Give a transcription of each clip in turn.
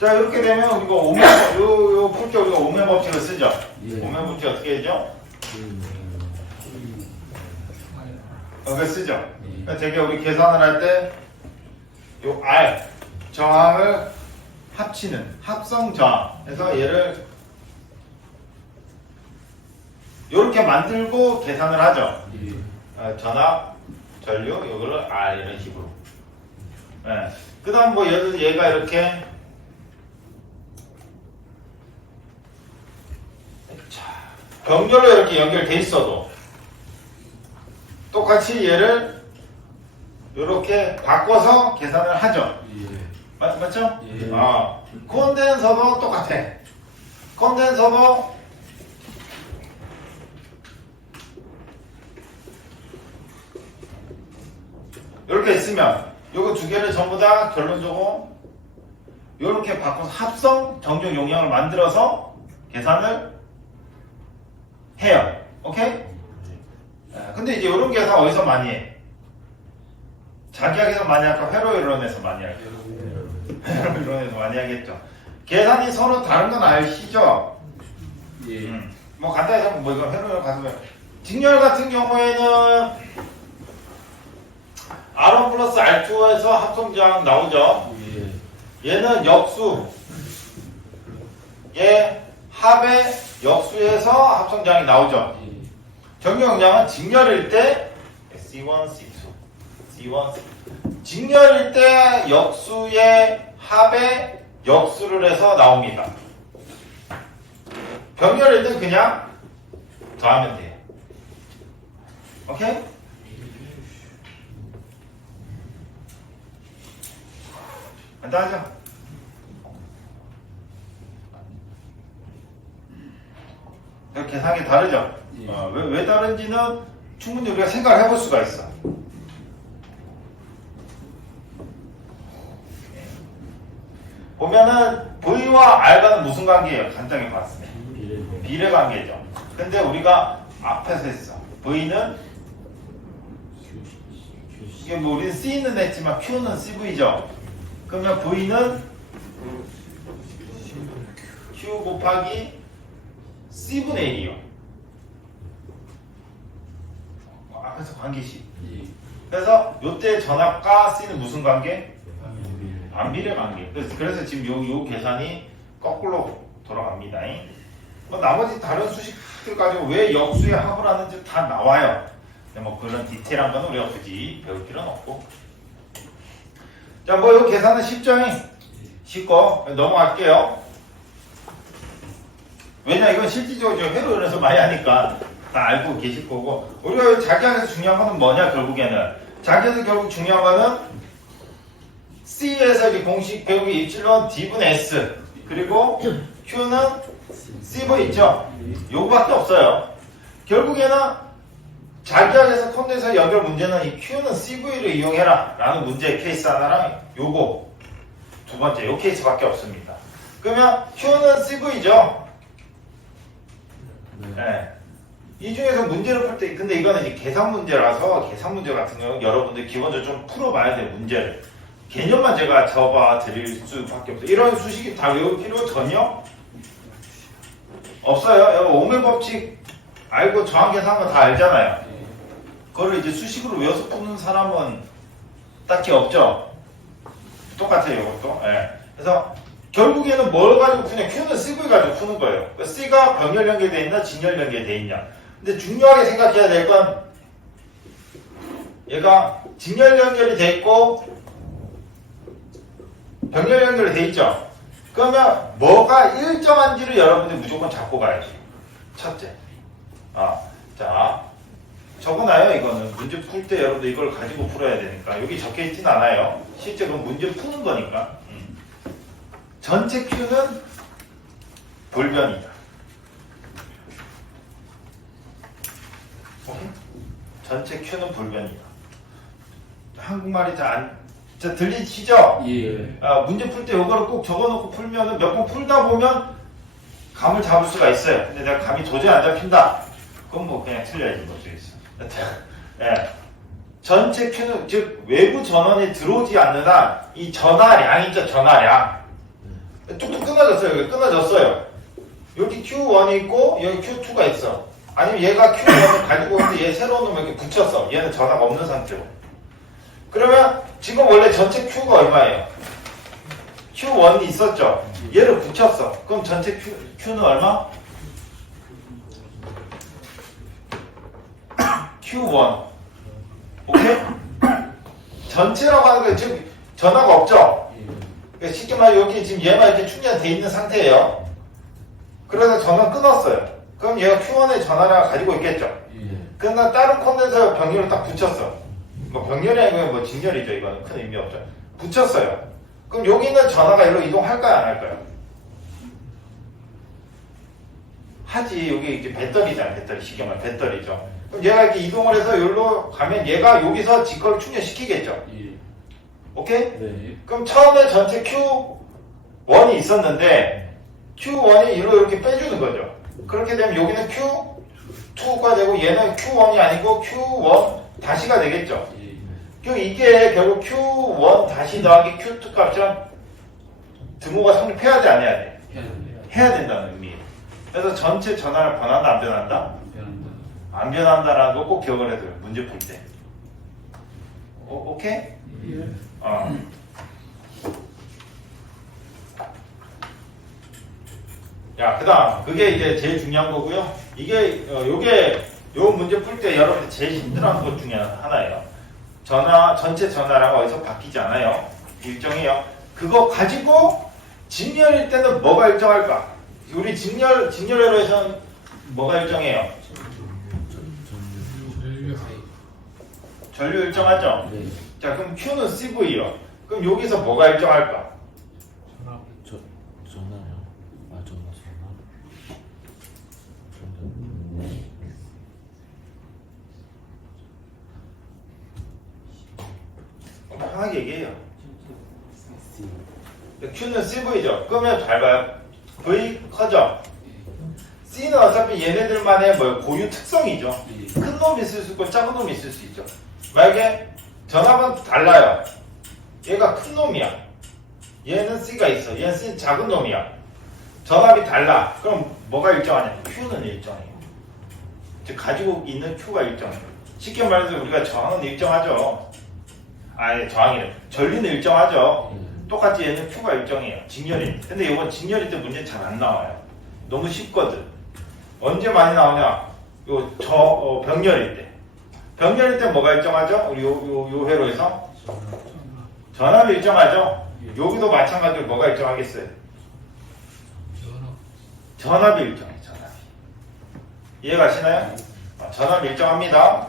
자, 이렇게 되면 우리가 요 풀때 우리가 오메 법칙을 쓰죠. 오메 법칙 어떻게 되죠? 이거 쓰죠. 그러니까 되게 우리 계산을 할 때 요 R 저항을 합치는 합성 저항. 그래서 얘를 이렇게 만들고 계산을 하죠. 전압, 전류, 이거를 R 이런 식으로. 네. 그 다음 뭐 예를 들어 얘가 이렇게 병렬로 이렇게 연결돼 있어도 똑같이 얘를 이렇게 바꿔서 계산을 하죠. 맞죠? 콘덴서도 똑같아. 콘덴서도 이렇게 있으면 요거 두 개를 전부 다 결론적으로 이렇게 바꿔서 합성 정적 용량을 만들어서 계산을 해요. 오케이? 근데 이제 이런 계산 어디서 많이 해? 자기학에서 많이 할까? 회로 이론에서 많이 할까? 회로 이론에서 많이 하겠죠. 계산이 서로 다른 건 아시죠? 뭐 간단히 하면 뭐 이건 회로 이론 가서 직렬 같은 경우에는 R1 플러스 R2에서 합성저항 나오죠. 얘는 역수, 얘 합의 역수에서 합성저항이 나오죠. 정유용량은 직렬일 때 C1, C2, C1, C2. 직렬일 때 역수의 합의 역수를 해서 나옵니다. 병렬일 때 그냥 더하면 돼요. 오케이? 간단하죠? 계산이 다르죠? 왜 다른지는 충분히 우리가 생각을 해볼 수가 있어. 보면은 V와 R과는 무슨 관계예요? 간단히 봤을 때 비례 관계죠. 근데 우리가 앞에서 했어. V는 이게 뭐 우리는 C는 했지만 Q는 CV죠. 그러면 V는 Q 곱하기 C분의 1이요. 앞에서 관계식. 그래서 요때 전압과 C는 무슨 관계? 반비례 관계. 그래서 지금 요 계산이 거꾸로 돌아갑니다. 뭐 나머지 다른 수식들 가지고 왜 역수의 합을 하는지 다 나와요. 근데 뭐 그런 디테일한 건 우리가 굳이 배울 필요는 없고. 자, 뭐 이 계산은 쉽죠? 쉽고 넘어갈게요. 왜냐 이건 실질적으로 회로연에서 많이 하니까 다 알고 계실 거고. 우리가 자기한테서 중요한 거는 뭐냐 결국에는 자기한테 결국 중요한 거는 C에서 이제 공식 배우기 입실론 D분의 S 그리고 Q는 CV 있죠? 요거밖에 없어요. 결국에는 자기학에서 콘덴서 연결 문제는 이 Q는 CV를 이용해라 라는 문제 케이스 하나랑 요거 두 번째 요 케이스밖에 없습니다. 그러면 Q는 CV죠? 네. 이 중에서 문제를 풀 때 근데 이거는 이제 계산 문제라서 계산 문제 같은 경우는 여러분들 기본적으로 좀 풀어봐야 돼요. 문제를 개념만 제가 적어 드릴 수밖에 없어요. 이런 수식이 다 외울 필요 전혀 없어요. 여러분 오메 법칙 알고 저항 계산한 거 다 알잖아요. 그거를 이제 수식으로 외워서 푸는 사람은 딱히 없죠. 똑같아요, 이것도. 예. 그래서 결국에는 뭘 가지고 푸냐? Q는 CV 가지고 푸는 거예요. C가 병렬 연결되어 있나, 진열 연결되어 있냐. 근데 중요하게 생각해야 될 건 얘가 직렬 연결이 돼 있고 병렬 연결이 돼 있죠. 그러면 뭐가 일정한지를 여러분들이 무조건 잡고 가야지. 첫째. 자, 적어놔요. 이거는 문제 풀 때 여러분들 이걸 가지고 풀어야 되니까 여기 적혀 있진 않아요. 실제 그건 문제 푸는 거니까. 전체 Q는 돌변이다. 전체 Q는 돌변이다. 한국말이 자, 들리시죠? 예. 문제 풀 때 이거를 꼭 적어놓고 풀면 몇 번 풀다 보면 감을 잡을 수가 있어요. 근데 내가 감이 도저히 안 잡힌다. 그건 뭐 그냥 틀려야지 뭐 어쩌겠어. 예. 전체 Q는 즉 외부 전원이 들어오지 않는 한 이 전하량이죠. 전하량. 뚝뚝 끊어졌어요. 여기 끊어졌어요. 여기 Q1이 있고 여기 Q2가 있어. 아니면 얘가 Q1을 가지고 있는데 얘 새로운 놈을 이렇게 붙였어. 얘는 전화가 없는 상태로. 그러면 지금 원래 전체 Q가 얼마예요? Q1이 있었죠? 얘를 붙였어. 그럼 전체 Q는 얼마? Q1. 오케이? 전체라고 하는 거 지금 전화가 없죠? 그러니까 쉽게 말해 여기 지금 얘만 이렇게 충전돼 있는 상태예요. 그래서 전화 끊었어요. 그럼 얘가 Q1의 전화를 가지고 있겠죠? 그러나 다른 콘덴서 병렬을 딱 붙였어. 뭐 병렬이 아니고 뭐 직렬이죠. 이거는 큰 의미 없죠. 붙였어요. 그럼 여기 있는 전화가 일로 이동할까요? 안 할까요? 하지. 여기 이제 배터리잖아. 배터리. 쉽게 말해 배터리죠. 그럼 얘가 이렇게 이동을 해서 여기로 가면 얘가 여기서 지 거를 충전시키겠죠? 오케이? 네. 그럼 처음에 전체 Q1이 있었는데 Q1이 일로 이렇게 빼주는 거죠. 그렇게 되면 여기는 Q2가 되고 얘는 Q1이 아니고 Q1 다시가 되겠죠. 그럼 이게 결국 Q1 다시 더하기 Q2 값이랑 등호가 성립해야 돼, 안 해야 돼? 해야 된다는 의미예요. 그래서 전체 전화를 변한다, 안 변한다? 안 변한다라는 거 꼭 기억을 해둬요. 문제 풀 때. 오케이? 야, 그 다음. 그게 이제 제일 중요한 거고요. 이게, 요 문제 풀 때 여러분들 제일 힘들어하는 것 중에 하나예요. 전체 전화랑 어디서 바뀌지 않아요. 일정이에요. 그거 가지고 직렬일 때는 뭐가 일정할까? 우리 직렬회로에서는 뭐가 일정해요? 전류 일정하죠? 네. 자, 그럼 Q는 CV요. 그럼 여기서 뭐가 일정할까? 전화요. 아, 전화. 편하게 얘기해요. Q는 CV죠. 그러면 잘 봐요. V 커져. C는 어차피 얘네들만의 고유 특성이죠. 큰 놈이 있을 수 있고 작은 놈이 있을 수 있죠. 만약에 전압은 달라요. 얘가 큰 놈이야. 얘는 C가 있어. 얘는 C는 작은 놈이야. 전압이 달라. 그럼 뭐가 일정하냐? Q는 일정해요. 즉 가지고 있는 Q가 일정해요. 쉽게 말해서 우리가 저항은 일정하죠. 아니 저항이래. 전류는 일정하죠. 똑같이 얘는 Q가 일정해요. 직렬이. 근데 이건 직렬일 때 문제는 잘 안 나와요. 너무 쉽거든. 언제 많이 나오냐? 병렬일 때. 병렬일 때 뭐가 일정하죠? 우리 요 회로에서 전압이 일정하죠. 여기도 마찬가지로 뭐가 일정하겠어요? 전압이 일정해. 전압이. 이해가시나요? 전압이 일정합니다.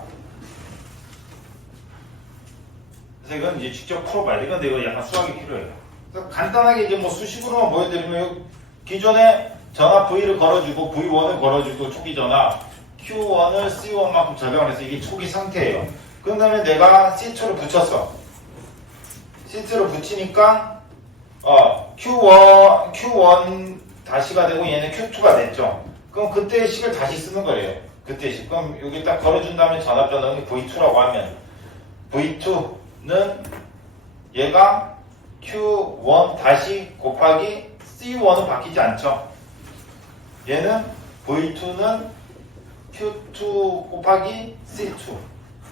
그래서 이건 이제 직접 풀어봐야 돼. 근데 이거 약간 수학이 필요해요. 그래서 간단하게 이제 뭐 수식으로만 보여드리면 기존에 전압 V를 걸어주고 V1을 걸어주고 초기 전압 Q1을 C1만큼 적용을 해서 이게 초기 상태예요. 그 다음에 내가 C2를 붙였어. C2를 붙이니까 Q1 다시가 되고 얘는 Q2가 됐죠. 그럼 그때의 식을 다시 쓰는 거예요. 그때의 식. 그럼 여기 딱 걸어준 다음에 전압 변동이 V2라고 하면 V2는 얘가 Q1 다시 곱하기 C1은 바뀌지 않죠. 얘는 V2는 Q2 곱하기 C2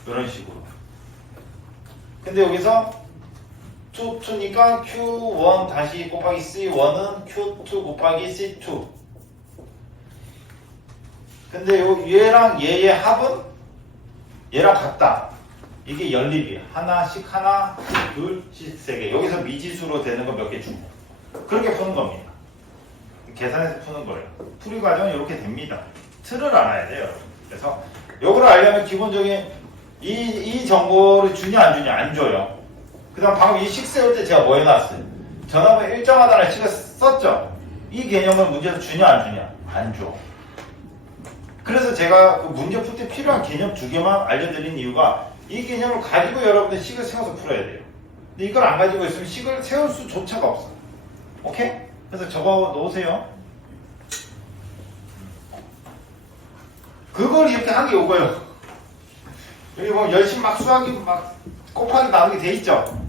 이런 식으로. 근데 여기서 2니까 Q1 다시 곱하기 C1은 Q2 곱하기 C2. 근데 얘랑 얘의 합은 얘랑 같다. 이게 연립이야. 하나씩 하나, 둘씩 세 개. 여기서 미지수로 되는 거 몇 개 주고. 그렇게 푸는 겁니다. 계산해서 푸는 거예요. 풀이 과정은 이렇게 됩니다. 틀을 알아야 돼요. 그래서 요거를 알려면 기본적인 이 정보를 주냐 안 주냐 안 줘요. 그 다음 방금 이 식 세울 때 제가 뭐 해놨어요? 전압은 일정하다는 식을 썼죠. 이 개념을 문제에서 주냐 안 주냐 안 줘. 그래서 제가 그 문제 풀 때 필요한 개념 2개만 알려드린 이유가 이 개념을 가지고 여러분들 식을 세워서 풀어야 돼요. 근데 이걸 안 가지고 있으면 식을 세울 수조차가 없어. 오케이? 그래서 적어 놓으세요. 그걸 이렇게 한 게 요거예요. 여기 보면 열심히 막 수학이 막 곱하기 나오게 돼 있죠.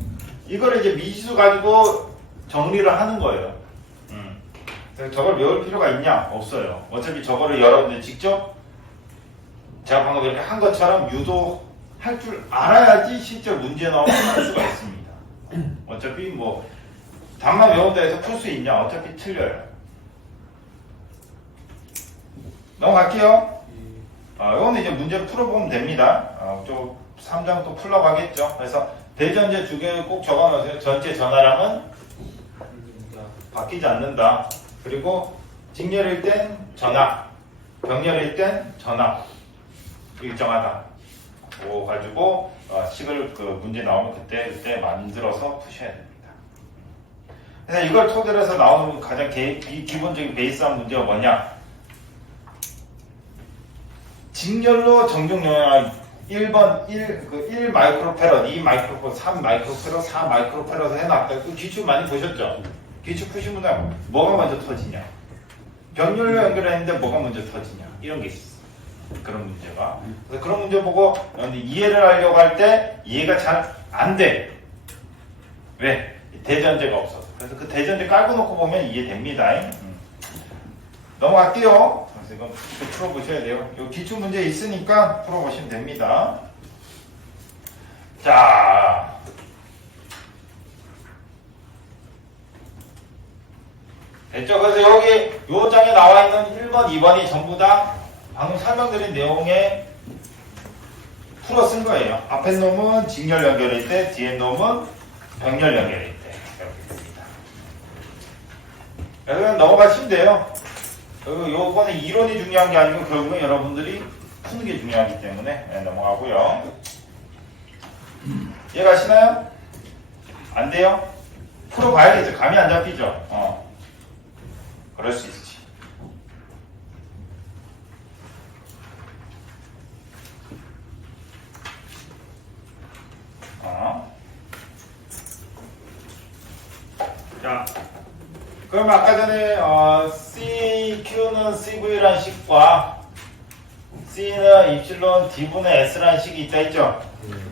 이거를 이제 미지수 가지고 정리를 하는 거예요. 저걸 외울 필요가 있냐? 없어요. 어차피 저거를 여러분들 직접 제가 방금 이렇게 한 것처럼 유도할 줄 알아야지 실제 문제 나오면 풀 수가 있습니다. 어차피 뭐 답만 외운다 해서 풀 수 있냐? 어차피 틀려요. 넘어갈게요. 이거는 이제 문제를 풀어보면 됩니다. 좀 3장 또 풀러가겠죠. 그래서 대전제 두 개 꼭 적어놓으세요. 전체 전화량은 바뀌지 않는다. 그리고 직렬일 땐 전화, 병렬일 땐 전화 일정하다. 그거 가지고 식을 그 문제 나오면 그때 만들어서 푸셔야 됩니다. 그래서 이걸 토대로 해서 나오는 가장 기본적인 베이스한 문제가 뭐냐? 직렬로 정중 용량 1번 1 마이크로페럿, 2 마이크로페럿, 3 마이크로페럿, 4 마이크로페럿 해놨다. 그 기출 많이 보셨죠? 기출 푸신 분은 뭐가 먼저 터지냐? 병렬로 연결했는데 뭐가 먼저 터지냐? 이런 게 있어. 그런 문제가. 그래서 그런 문제 보고 이해를 하려고 할 때 이해가 잘 안 돼. 왜? 대전제가 없어서. 그래서 그 대전제 깔고 놓고 보면 이해됩니다. 넘어갈게요. 그래서 이건 풀어보셔야 돼요. 이 기출 문제 있으니까 풀어보시면 됩니다. 자. 됐죠? 그래서 여기 요 장에 나와 있는 1번, 2번이 전부 다 방금 설명드린 내용에 풀어 쓴 거예요. 앞에 놈은 직렬 연결일 때, 뒤에 놈은 병렬 연결일 때. 이렇게 됩니다. 그래서 넘어가시면 돼요. 그리고 요거는 이론이 중요한 게 아니고 결국은 여러분들이 푸는 게 중요하기 때문에 넘어가고요. 이해가시나요? 안 돼요? 풀어봐야겠죠. 감이 안 잡히죠? 그럴 수 있지. 자, 그럼 아까 전에 CQ는 CV라는 식과 C는 입실론 D분의 S라는 식이 있다 했죠?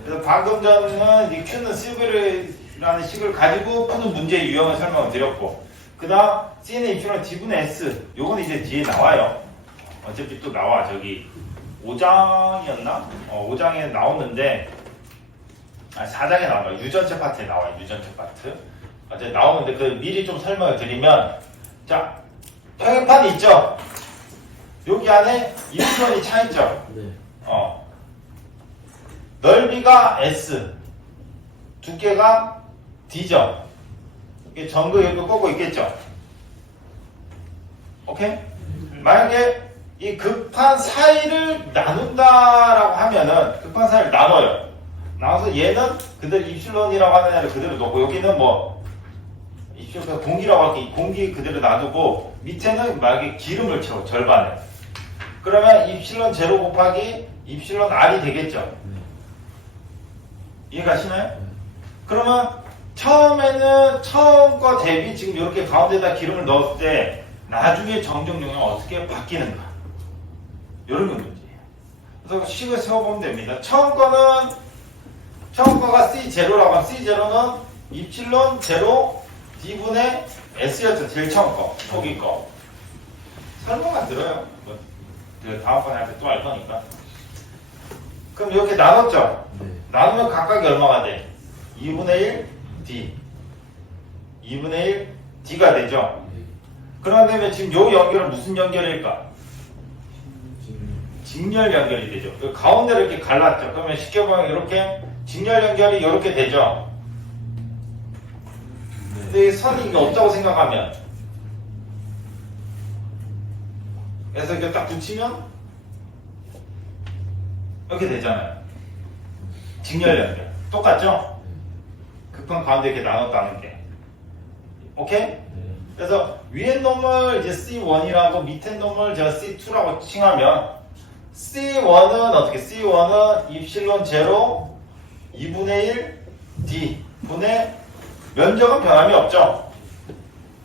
그래서 방금 전에는 이 Q는 CV라는 식을 가지고 푸는 문제의 유형을 설명을 드렸고, 그 다음 C는 입실론 D분의 S, 요건 이제 뒤에 나와요. 어차피 또 나와. 저기 5장이었나? 5장에 나오는데 4장에 나와요. 유전체 파트에 나와요. 유전체 파트. 어제 나오는데 그 미리 좀 설명을 드리면, 자, 평행판이 있죠? 여기 안에 입실론이 차 있죠? 네. 넓이가 S, 두께가 D죠? 이게 전구 여기 꽂고 있겠죠? 오케이? 만약에 이 급한 사이를 나눈다라고 하면은, 급한 사이를 나눠요. 나눠서 얘는 그대로 입실론이라고 하는 애를 그대로 놓고, 여기는 뭐 입실론 공기라고 할게. 공기 그대로 놔두고 밑에는 만약에 기름을 채워, 절반을. 그러면 입실론 제로 곱하기 입실론 R이 되겠죠? 이해가시나요? 그러면 처음에는 처음 거 대비 지금 이렇게 가운데다 기름을 넣었을 때 나중에 정정 용량이 어떻게 바뀌는가, 이런 게 문제예요. 그래서 식을 세워보면 됩니다. 처음 거가 C0라고 하면 C0는 입실론 제로 D분의 S였죠. 제일 처음 거, 초기 거. 설명만 들어요. 뭐 다음번에 할 때 또 알 거니까. 그럼 이렇게 나눴죠? 네. 나누면 각각이 얼마가 돼? 2분의 1 D. 2분의 1 D가 되죠? 네. 그런데 지금 요 연결은 무슨 연결일까? 직렬 연결이 되죠. 그 가운데를 이렇게 갈랐죠. 그러면 쉽게 보면 이렇게 직렬 연결이 이렇게 되죠. 근데 이 선이 이게 없다고 생각하면, 그래서 이렇게 딱 붙이면 이렇게 되잖아요. 직렬 연결. 똑같죠? 급한 가운데 이렇게 나눴다는 게. 오케이? 그래서 위에 놈을 이제 C1이라고 밑에 놈을 제가 C2라고 칭하면, C1은 어떻게? C1은 입실론 제로 2분의 1 D 분의 면적은 변함이 없죠?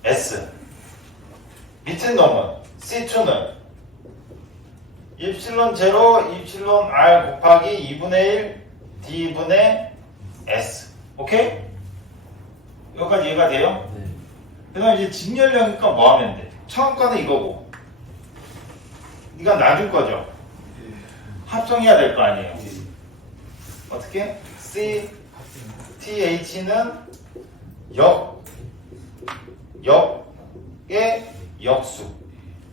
S. 밑에 놈은 C2는 입실론 제로 입실론 R 곱하기 2분의 1 D분의 S. 오케이? 여기까지 이해가 돼요? 네. 그 다음에 이제 직렬력이니까 뭐 하면 돼? 처음 거는 이거고 이건 놔줄 거죠. 합성해야 될 거 아니에요. 어떻게? C, T, H는 역의 역수.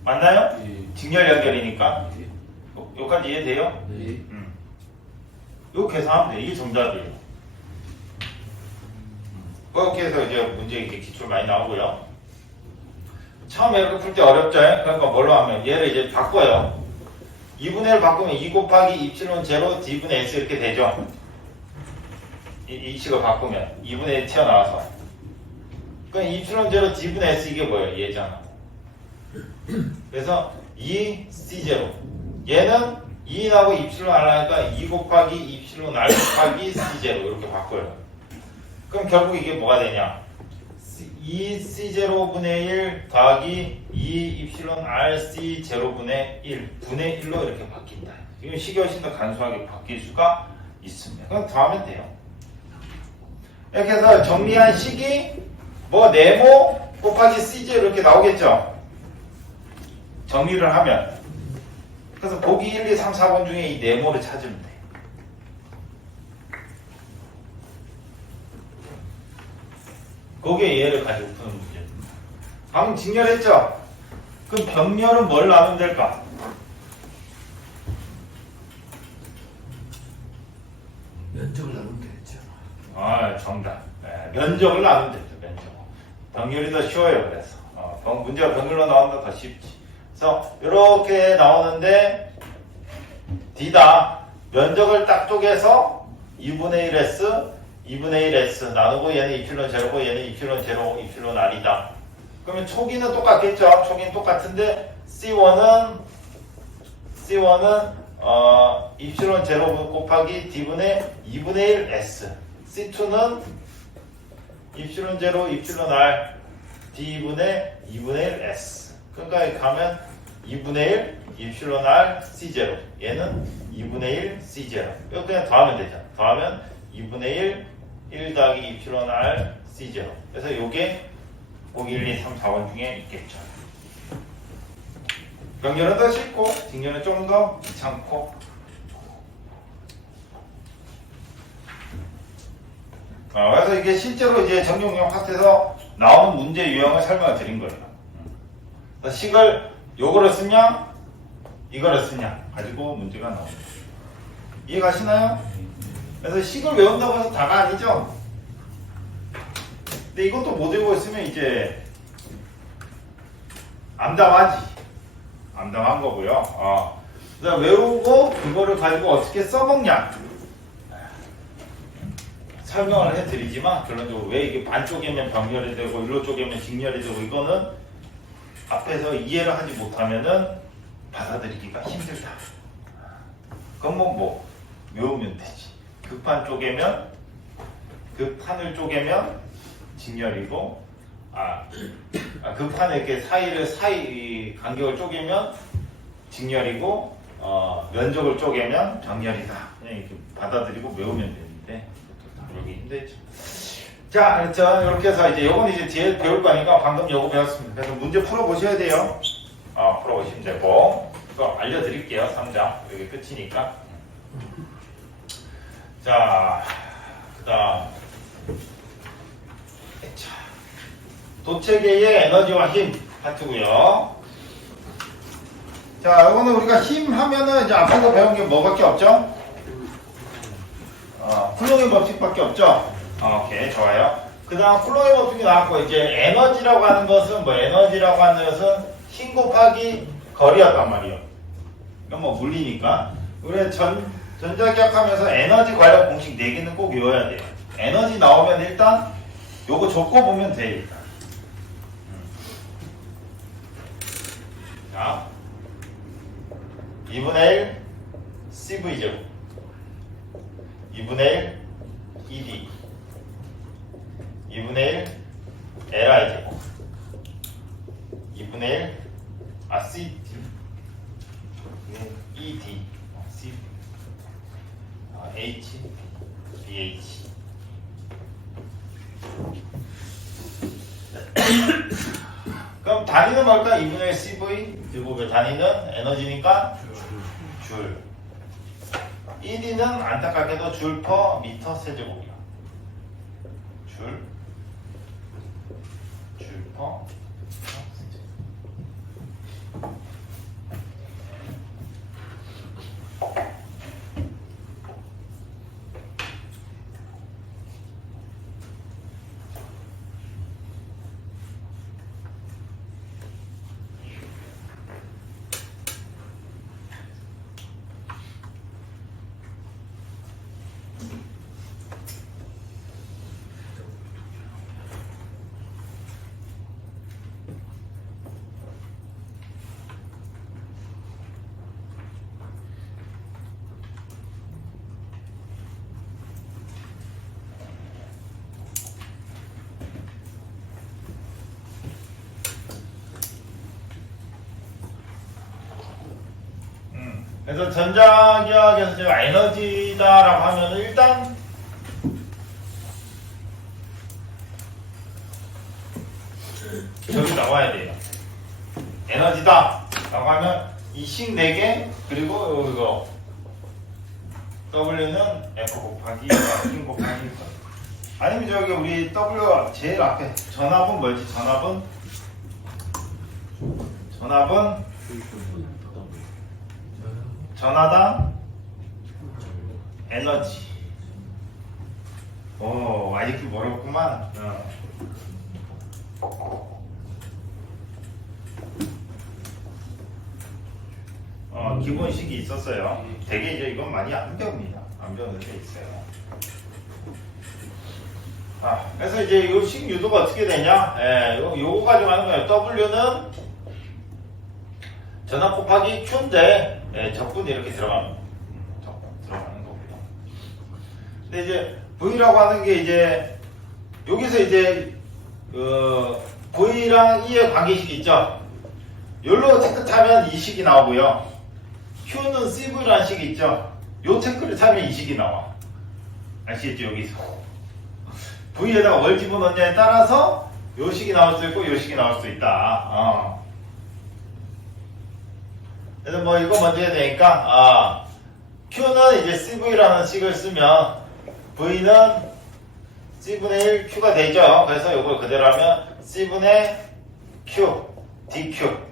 맞나요? 직렬 연결이니까. 여기까지 이해돼요? 이거 계산하면 돼. 이게 정답이에요. 그렇게 해서 이제 문제 이렇게 기출 많이 나오고요. 처음에 이렇게 풀 때 어렵죠? 그러니까 뭘로 하면 얘를 이제 바꿔요. 2분의 1 바꾸면 2 곱하기 입실론 제로 D분의 S 이렇게 되죠? 이 식을 바꾸면 2분의 1 튀어나와서 그럼 입실론 제로 D분의 S 이게 뭐예요? 얘잖아. 그래서 2C0 얘는 2 나오고 입실론 R 하니까 2 곱하기 입실론 R 곱하기 C0 이렇게 바꿔요. 그럼 결국 이게 뭐가 되냐? 2C0분의 1 더하기 2 입실론 RC 제로분의 1 분의 1로 이렇게 바뀐다. 지금 식이 훨씬 더 간소하게 바뀔 수가 있습니다. 그럼 더하면 돼요. 이렇게 해서 정리한 식이 뭐 네모 곱하기 CJ 이렇게 나오겠죠? 정리를 하면. 그래서 보기 1, 2, 3, 4번 중에 이 네모를 찾으면 돼. 거기에 얘를 가지고 푸는 문제입니다. 방금 직렬했죠? 그럼 병렬은 뭘 나누면 될까? 면적을 나누면 되겠죠. 아, 정답. 네, 면적을 나누면 되죠, 면적. 병렬이 더 쉬워요, 그래서. 문제가 병렬로 나온다 더 쉽지. 그래서, 이렇게 나오는데, D다. 면적을 딱 쪼개서 2분의 1S, 2분의 1S 나누고 얘는 입실론 제로고 얘는 입실론 제로, 입실론 R이다. 그러면 초기는 똑같겠죠? 초기는 똑같은데 C1은 입실론 제로 곱하기 D분의 2분의 1 S C2는 입실론 제로, 입실론 R D분의 2분의 1 S 그러니까 가면 2분의 1 입실론 R C0 얘는 2분의 1 C0 이거 그냥 더하면 되죠. 더하면 2분의 1 더하기 입실론 R C0 그래서 요게 보기 1, 2, 3, 4번 중에 있겠죠. 병렬은 더 쉽고 직렬은 좀 더 귀찮고 그래서 이게 실제로 이제 정용용 파트에서 나오는 문제 유형을 설명을 드린 거예요. 그래서 식을 요거를 쓰냐 이거를 쓰냐 가지고 문제가 나옵니다. 이해가시나요? 그래서 식을 외운다고 해서 다가 아니죠? 근데 이것도 못 외우고 있으면 이제 암담하지. 암담한 거고요. 그다음 외우고 그거를 가지고 어떻게 써먹냐 설명을 해드리지만 결론적으로 왜 이게 반쪽이면 병렬이 되고 일로 쪼개면 직렬이 되고 이거는 앞에서 이해를 하지 못하면은 받아들이기가 힘들다. 그건 뭐 외우면 되지. 그 판을 쪼개면 직렬이고 그 판에 이렇게 사이 간격을 쪼개면 직렬이고 면적을 쪼개면 병렬이다. 그냥 이렇게 받아들이고 외우면 되는데 다루기 힘들죠. 자, 그렇죠. 이렇게 해서 이제 요건 이제 뒤에 배울 거니까 방금 요거 배웠습니다. 그래서 문제 풀어보셔야 돼요. 풀어보시면 되고 그거 알려드릴게요. 3장 여기 끝이니까. 자, 그다음 도체계의 에너지와 힘 파트고요. 자, 이거는 우리가 힘 하면은 이제 앞에서 배운 게 뭐밖에 없죠? 쿨롱의 법칙밖에 없죠? 오케이, 좋아요. 그 다음 쿨롱의 법칙이 나왔고, 이제 에너지라고 하는 것은 에너지라고 하는 것은 힘 곱하기 거리였단 말이에요. 이건 물리니까. 우리 전자기학 하면서 에너지 관련 공식 4개는 꼭 외워야 돼요. 에너지 나오면 일단 요거 적어보면 돼, 일단. 자, 2분의 1 CV0 2분의 1 ED 2분의 1 LI제곱 2분의 1 CD ED C H BH 그럼 단위는 뭘까? 2분의 CV 제곱의 단위는 에너지니까 줄. ED는 안타깝게도 줄 퍼 미터 세제곱이야. 줄 퍼 미터 세제곱. 그래서 전자기학에서 제가 에너지다라고 하면 일단 저기 나와야 돼요. 에너지다 라고 하면 이 식 4개 그리고 이거 W는 F 곱하기 힘 곱하기 아니면 저기 우리 W 제일 앞에 전압은 뭐지? 전하당 에너지. 오, 아직도 모르겠구만. 기본식이 있었어요. 되게 이제 이건 많이 안 배웁니다. 안 배우는 게 있어요. 그래서 이제 이 식 유도가 어떻게 되냐? 요거 가지고 하는 거예요. W는 전압 곱하기 Q인데 적분이 이렇게 들어가는 거고요. 근데 이제 V라고 하는 게 이제 여기서 이제 V랑 E의 관계식이 있죠. 여기로 체크 타면 이 식이 나오고요. Q는 CV라는 식이 있죠. 요 체크를 타면 이 식이 나와. 아시겠죠? 여기서 V에다가 뭘 집어넣냐에 따라서 요 식이 나올 수 있고 요 식이 나올 수 있다. 그래서 뭐 이거 먼저 해야 되니까 Q는 이제 CV라는 식을 쓰면 V는 C분의 1 Q가 되죠. 그래서 이걸 그대로 하면 C분의 Q DQ.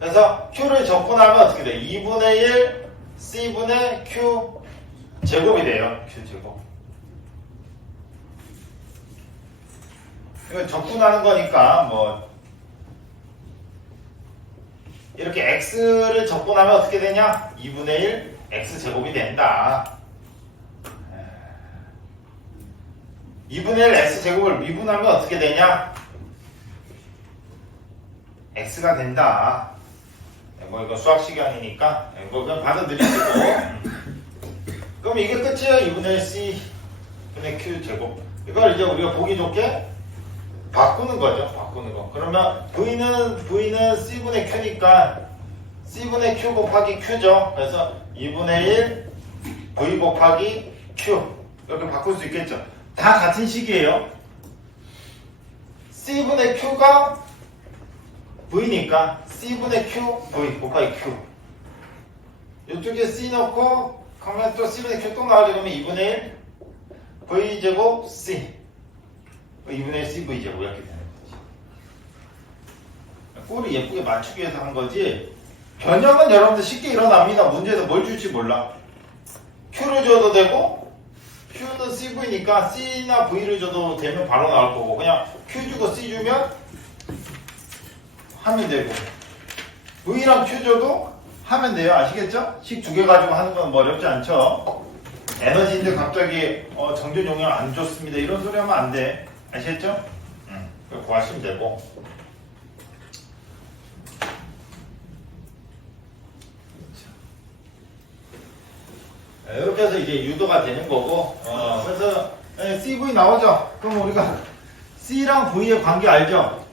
그래서 Q를 적분하면 어떻게 돼? 2분의 1 C분의 Q 제곱이 돼요. Q 제곱. 이건 적분하는 거니까 뭐 이렇게 x를 적분하면 어떻게 되냐? 2분의 1 x 제곱이 된다. 2분의 1 x 제곱을 미분하면 어떻게 되냐? x가 된다. 뭐 이거 수학 시간이니까 뭐 그냥 받아들이시고. 그럼 이게 끝이에요. 2분의 1 c 분의 q 제곱. 이걸 이제 우리가 보기 좋게 바꾸는 거죠. 바꾸는 거. 그러면 V는 C분의 Q니까 C분의 Q 곱하기 Q죠. 그래서 2분의 1 V 곱하기 Q 이렇게 바꿀 수 있겠죠. 다 같은 식이에요. C분의 Q가 V니까 C분의 Q V 곱하기 Q. 이쪽에 C 넣고 그러면 또 C분의 Q 또 나오죠. 그러면 2분의 1 V 제곱 C 2분의 1 CV 제곱 이렇게 되는 거지. 꼴을 예쁘게 맞추기 위해서 한 거지. 변형은 여러분들 쉽게 일어납니다. 문제에서 뭘 줄지 몰라. Q를 줘도 되고 Q는 CV니까 C나 V를 줘도 되면 바로 나올 거고 그냥 Q 주고 C 주면 하면 되고 V랑 Q 줘도 하면 돼요. 아시겠죠? 식 두 개 가지고 하는 건 뭐 어렵지 않죠? 에너지인데 갑자기 정전 용량 안 좋습니다. 이런 소리 하면 안 돼. 아시겠죠? 그거 구하시면 되고. 이렇게 해서 이제 유도가 되는 거고, 그래서 CV 나오죠? 그럼 우리가 C랑 V의 관계 알죠?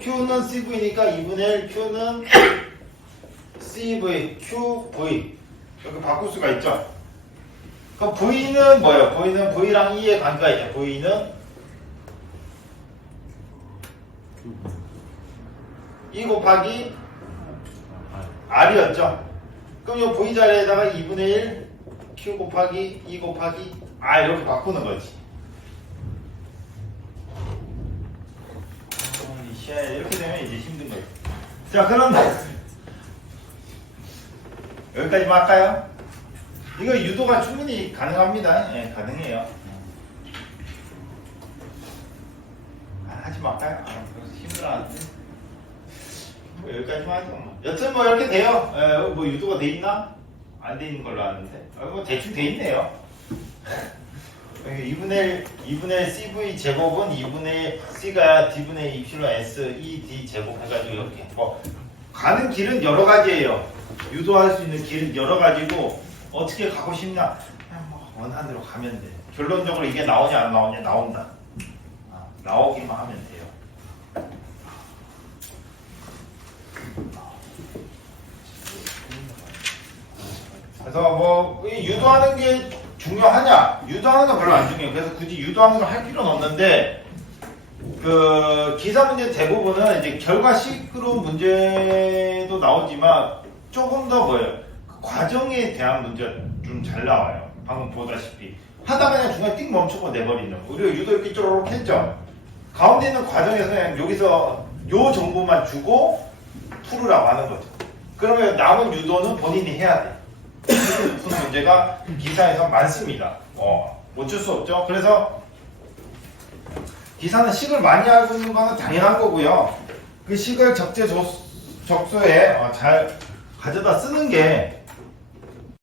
Q는 CV니까 2분의 1, Q는 CV, QV. 이렇게 바꿀 수가 있죠? 그럼 V는 뭐예요? V는 V랑 E의 관계가 있죠. V는 E 곱하기 R이었죠. 그럼 이 V 자리에다가 2분의 1 Q 곱하기 E 곱하기 R 이렇게 바꾸는 거지. 이렇게 되면 이제 힘든 거예요. 자, 그런데 여기까지만 할까요? 이거 유도가 충분히 가능합니다. 예, 가능해요. 하지 말까요? 그래서 힘들어하는데. 뭐 여기까지만 하죠. 뭐. 여튼 뭐 이렇게 돼요. 예, 뭐 유도가 돼 있나? 안 돼 있는 걸로 아는데. 뭐 대충 돼 있네요. 2분의 1 CV 제곱은 2분의 1 C가 D분의 입실로 S E D 제곱 해가지고 이렇게 뭐 가는 길은 여러 가지예요. 유도할 수 있는 길은 여러 가지고 어떻게 가고 싶나 그냥 뭐 원하는 대로 가면 돼. 결론적으로 이게 나오냐 안 나오냐 나온다. 나오기만 하면 돼요. 그래서 뭐 유도하는 게 중요하냐? 유도하는 건 별로 안 중요해요. 그래서 굳이 유도하는 걸 할 필요는 없는데 그 기사 문제 대부분은 이제 결과식으로 문제도 나오지만 조금 더 뭐예요? 그 과정에 대한 문제가 좀 잘 나와요. 방금 보다시피 하다가 그냥 중간에 띵 멈추고 내버리는. 우리가 유도 이렇게 쪼르륵 했죠. 가운데 있는 과정에서 그냥 여기서 요 정보만 주고 풀으라고 하는 거죠. 그러면 남은 유도는 본인이 해야 돼. 무슨 문제가 기사에서 많습니다. 어쩔 수 없죠. 그래서 기사는 식을 많이 알고 있는 거는 당연한 거고요. 그 식을 적재적소에 잘 가져다 쓰는 게